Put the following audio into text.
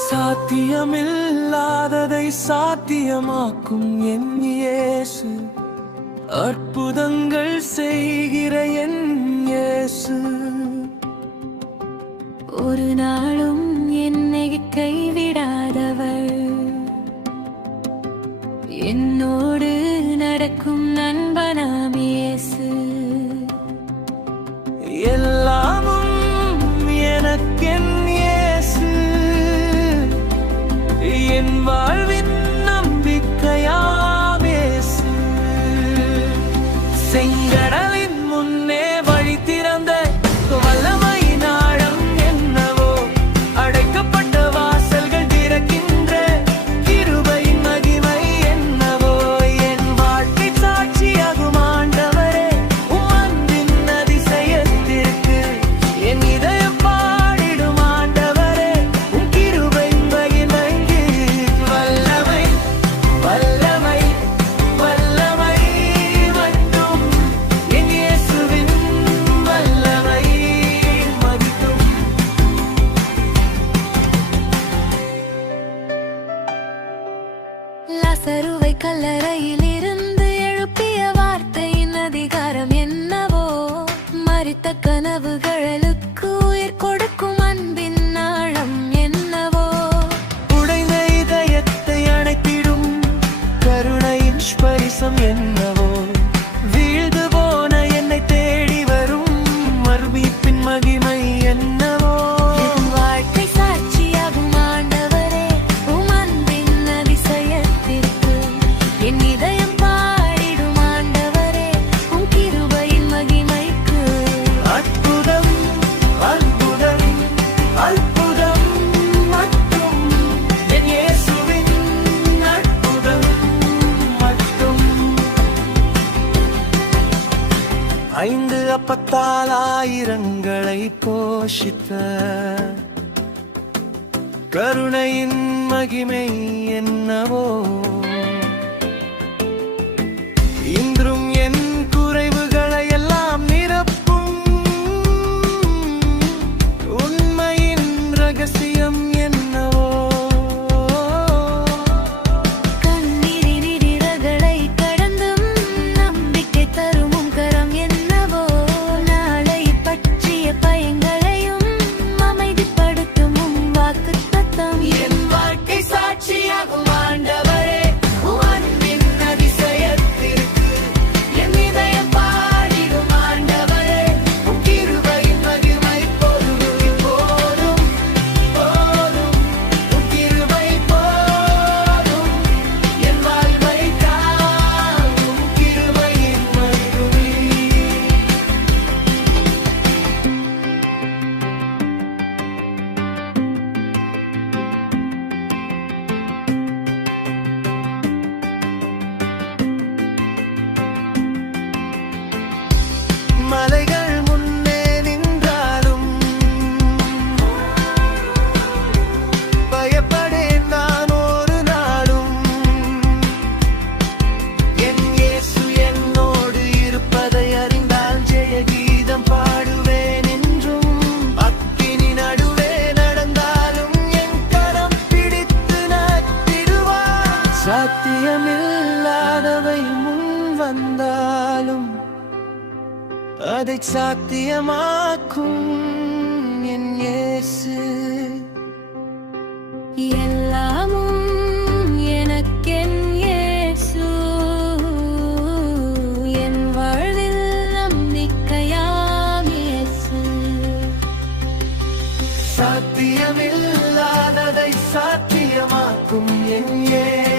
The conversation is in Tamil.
சாத்தியமில்லாததை சாத்தியமாக்கும் என் இயேசு, அற்புதங்கள் செய்கிற என் இயேசு. ஒரு நாளும் என்னை கைவிடாதவர், என்னோடு நடக்கும் நண்பனாம் இயேசு. எல்லாமும் எனக்கென் இயேசு, என் வாழ்வின் நம்பிக்கையாம் இயேசு. செங்கடலின் முன்னே வழி திறந்த வல்லமையின் ஆழம் என்னவோ, அடைக்கப்பட்ட வாசல்கள் திறக்கின்ற கிருபையின் மகிமை என்னவோ. என் வாழ்க்கை சாட்சியாகும் ஆண்டவரே, உம் அன்பின் அதிசயத்திற்கு என் இதயம் பாடிடும் ஆண்டவரே, உம் கிருபையின் மகிமைக்கு. வல்லமை வல்லமை வல்லமை மட்டும் என் இயேசுவின் வல்லமை மதிக்கும். லாசருவை கல்லறையில் இருந்து எழுப்பிய வார்த்தையின் அதிகாரம் என்னவோ, மரித்த கனவுகளுக்கு உயிர் கொடுக்கும் அன்பின் ஆழம் என்னவோ. உடைந்த இதயத்தை அணைத்திடும் கருணையின் ஸ்பரிசம் என்னவோ, வீழ்ந்து போன என்னை தேடி வரும் மறுமீட்பின் மகிமை என்னவோ. என் வாழ்க்கை சாட்சியாகும் ஆண்டவரே, உம் அன்பின் அதிசயத்திற்கு என் இதயம் பாடிடும் ஆண்டவரே, உம் கிருபையின் மகிமைக்கு. அற்புதம் அற்புதம் அற்புதம் மட்டும் என் இயேசுவின் அற்புதம் மட்டும். 5 அப்பத்தால் ஆயிரங்களை போஷித்த கருணையின் மகிமை என்னவோ. இன்றும் என் குறைவுகளை எல்லாம் நிரப்பும் உண்மையின் ரகசியம் என்னவோ. கண்ணீரின் இடிகளை கடந்தும் நம்பிக்கை தரும் உம் கரம் என்னவோ. நாளை பற்றிய பயங்களையும் அமைதிப்படுத்தும் உம் வாக்குத்தத்தம். என் வாழ்க்கை சாட்சியாகும் ஆண்டவரே, உம் அன்பின் அதிசயத்திற்கு என் இதயம் பாடிடும் ஆண்டவரே, உம் கிருபையின் மகிமை போதும் போதும் போதும். உம் கிருபை போதும் என் வாழ்வை தாங்கும் கிருபையின் மகிமை. மலைகள் முன்னே நின்றாலும் பயப்படேன் நான் ஒரு நாளும். என் இயேசு என்னோடு இருப்பதை அறிந்தால் ஜெய கீதம் பாடுவேன் என்றும். அக்கினி நடுவே நடந்தாலும் என் கரம் பிடித்து நடத்திடுவார். சாத்தியமில்லாதவை முன் வந்தாலும் அதை சாத்தியமாக்கும் என் இயேசு. எல்லாமும் எனக்கென் இயேசு, என் வாழ்வில் நம்பிக்கையாம் இயேசு. சாத்தியமில்லாததை சாத்தியமாக்கும் என் இயேசு.